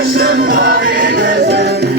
Russian warriors